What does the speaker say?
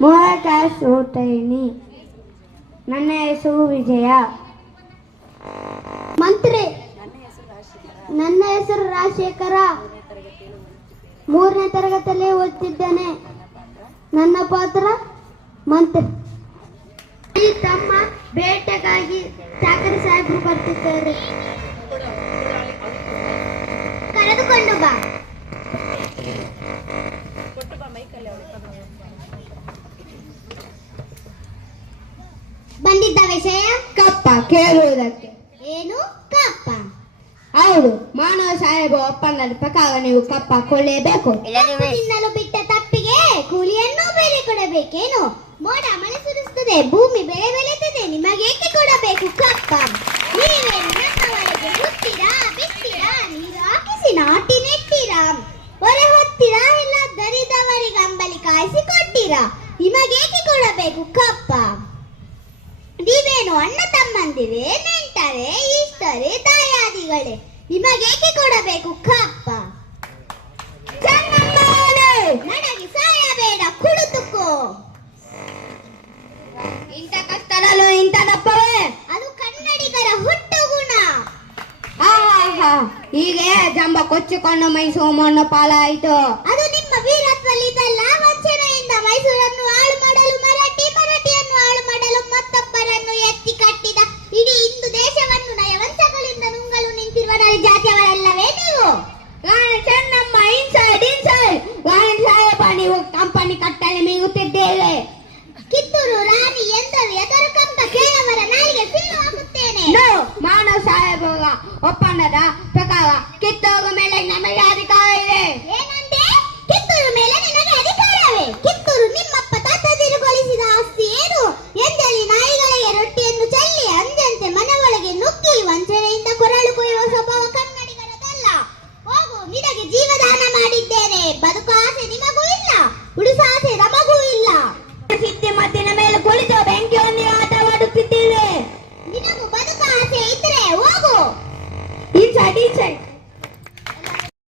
ಮೂರನೇ ಕ್ಲಾಸ್ ಓದ್ತಾ ಇದ್ದೀನಿ. ನನ್ನ ಹೆಸರು ವಿಜಯ. ಮಂತ್ರಿ. ನನ್ನ ಹೆಸರು ರಾಜಶೇಖರ. ಮೂರನೇ ತರಗತಿಯಲ್ಲಿ ಓದ್ತಿದ್ದೇನೆ. ನನ್ನ ಪಾತ್ರ ಮಂತ್ರಿ. ತಮ್ಮ ಬೇಟೆಗಾಗಿ ಚಾಕರಿ ಸಾಹೇಬರು ಬರ್ತಿದ್ದಾರೆ. ಕರೆದುಕೊಂಡು ಬಾ. ಬಂದಿದ್ದ ವಿಷಯ ಕಪ್ಪ ಕೇಳುವುದಕ್ಕೆ. ಏನು? ಕಪ್ಪ. ಹೌದು, ಮಾನವ ಸಾಹೇಬ ಒಪ್ಪಂದದ ಪ್ರಕಾರ ನೀವು ಕಪ್ಪ ಕೊಳ್ಳೇಬೇಕು. ತಿನ್ನಲು ಬಿಟ್ಟ ತಪ್ಪಿಗೆ ಕೂಲಿಯನ್ನು ಬೇರೆ ಕೊಡಬೇಕೇನು? ಮೋಡ ಮಳೆ ಸುರಿಸುತ್ತದೆ, ಭೂಮಿ ಬೆಳೆ ಬೆಳೆಯುತ್ತದೆ, ನಿಮಗೇಕೆ ಕೊಡಬೇಕು ಕಪ್ಪ? ನೀವೇನು ನನ್ನವರೆಗೆ ಹುಟ್ಟಿರಾ, ಬಿಟ್ಟಿರಾ, ನೀರು ಹಾಕಿಸಿ ನಾಟಿ ನೆಟ್ಟಿರಾ, ಹೊರೆ ಹೊತ್ತಿರಾ, ಇಲ್ಲ ದರಿದವರಿಗೆ ಅಂಬಲಿ ಕಾಯಿಸಿ ಕೊಟ್ಟಿರಾ? ನಿಮಗೇಕೆ ಕೊಡಬೇಕು ಕಪ್ಪ? ನೀವೇನು ಅಣ್ಣ ತಮ್ಮಂದಿರೇ, ನೆಂಟರೇ, ಇಷ್ಟರೇ, ದಾಯಾದಿಗಳೇ, ನಿಮಗೇಕೆ ಕೊಡಬೇಕು ಕಪ್ಪ? ನನಗೆ ಸಹಾಯ ಬೇಡ, ಕುಡುತುಕೋ. ಇಂಥ ಕಷ್ಟದಲ್ಲೂ ಇಂಥ ದಪ್ಪವೇ? ಅದು ಕನ್ನಡಿಗರ ಹುಟ್ಟು ಗುಣ. ಹೀಗೆ ಜಂಬ ಕೊಚ್ಚಿಕೊಂಡು ಮೈಸೂರು ಮಣ್ಣು ಪಾಲಾಯಿತು. ಅದು ನಿಮ್ಮ ವೀರತ್ವದಲ್ಲ, ವಂಚನೆಯಿಂದ ಮೈಸೂರನ್ನು ಹಾಳು ಮಾಡಲು ಮರಾಠಿಯನ್ನು ಹಾಳು ಮಾಡಲು ಮತ್ತೊಬ್ಬರನ್ನು ಎತ್ತಿ ಕಟ್ಟಿದ ಇಡೀ ಹಿಂದೂ ದೇಶವನ್ನು ನಯವಂಚಗಳಿಂದ ನುಂಗಲು ನಿಂತಿರುವ ಜಾತಿಯವರಲ್ಲವೇ ನೀವು? ಚೆನ್ನಮ್ಮ ಇನ್ಸೈಡ್ ಸಾಹೇಬ, ನೀವು ಕಂಪನಿ ಕಟ್ಟಲು ಮೀಗುತ್ತಿದ್ದೇವೆ. ಕಿತ್ತೂರು ರಾಣಿ ಎಂದರು ಎದರುಕಂತ ಕೇಳವರ ನಾಯಿಗೆ ಸೀಳು ಹಾಕುತ್ತೇನೆ. ಮಾನವ ಸಾಹೇಬ ಒಪ್ಪಂದದ